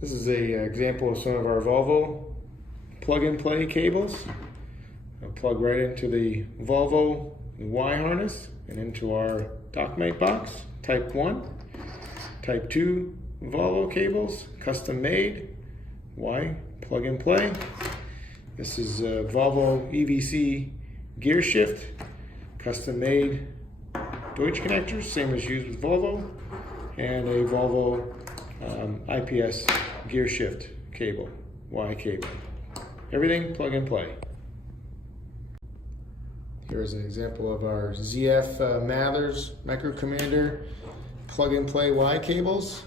This is an example of some of our Volvo plug-and-play cables. I'll plug right into the Volvo Y harness and into our Dockmate box, type 1. Type 2 Volvo cables, custom made, Y plug-and-play. This is a Volvo EVC gear shift, custom made Deutsch connectors, same as used with Volvo, and a Volvo IPS gear shift cable, Y cable. Everything plug and play. Here's an example of our ZF Mathers Micro Commander plug and play Y cables,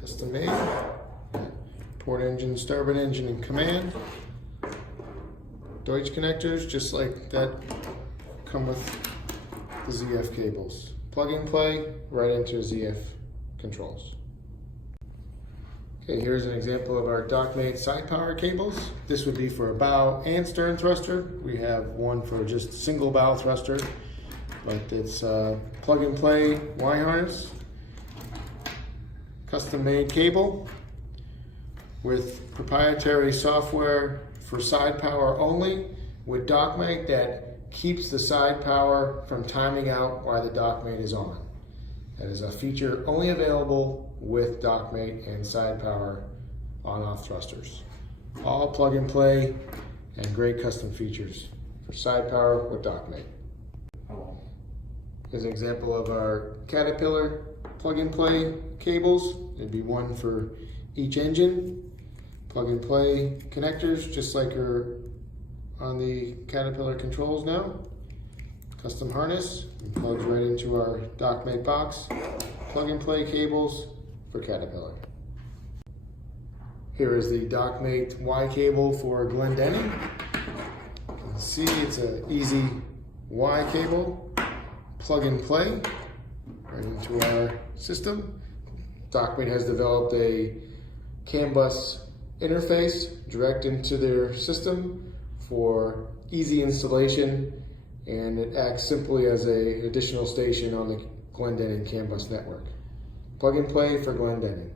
custom made. Port engine, starboard engine, and command. Deutsch connectors, just like that, come with the ZF cables. Plug and play right into ZF controls. Okay, here's an example of our Dockmate side power cables. This would be for a bow and stern thruster. We have one for just single bow thruster, but it's plug and play Y harness, custom made cable with proprietary software for side power only with Dockmate that keeps the side power from timing out while the Dockmate is on. That is a feature only available with Dockmate and side power on-off thrusters. All plug and play and great custom features for side power with Dockmate. Here's an example of our Caterpillar plug and play cables. There'd be one for each engine. Plug and play connectors, just like are on the Caterpillar controls now. Custom harness, and plugs right into our Dockmate box. Plug and play cables for Caterpillar. Here is the Dockmate Y cable for Glendenning. You can see it's an easy Y cable. Plug and play right into our system. Dockmate has developed a CAN bus interface direct into their system for easy installation, and it acts simply as an additional station on the Glendenning CAN bus network. Plug and play for Glendenning.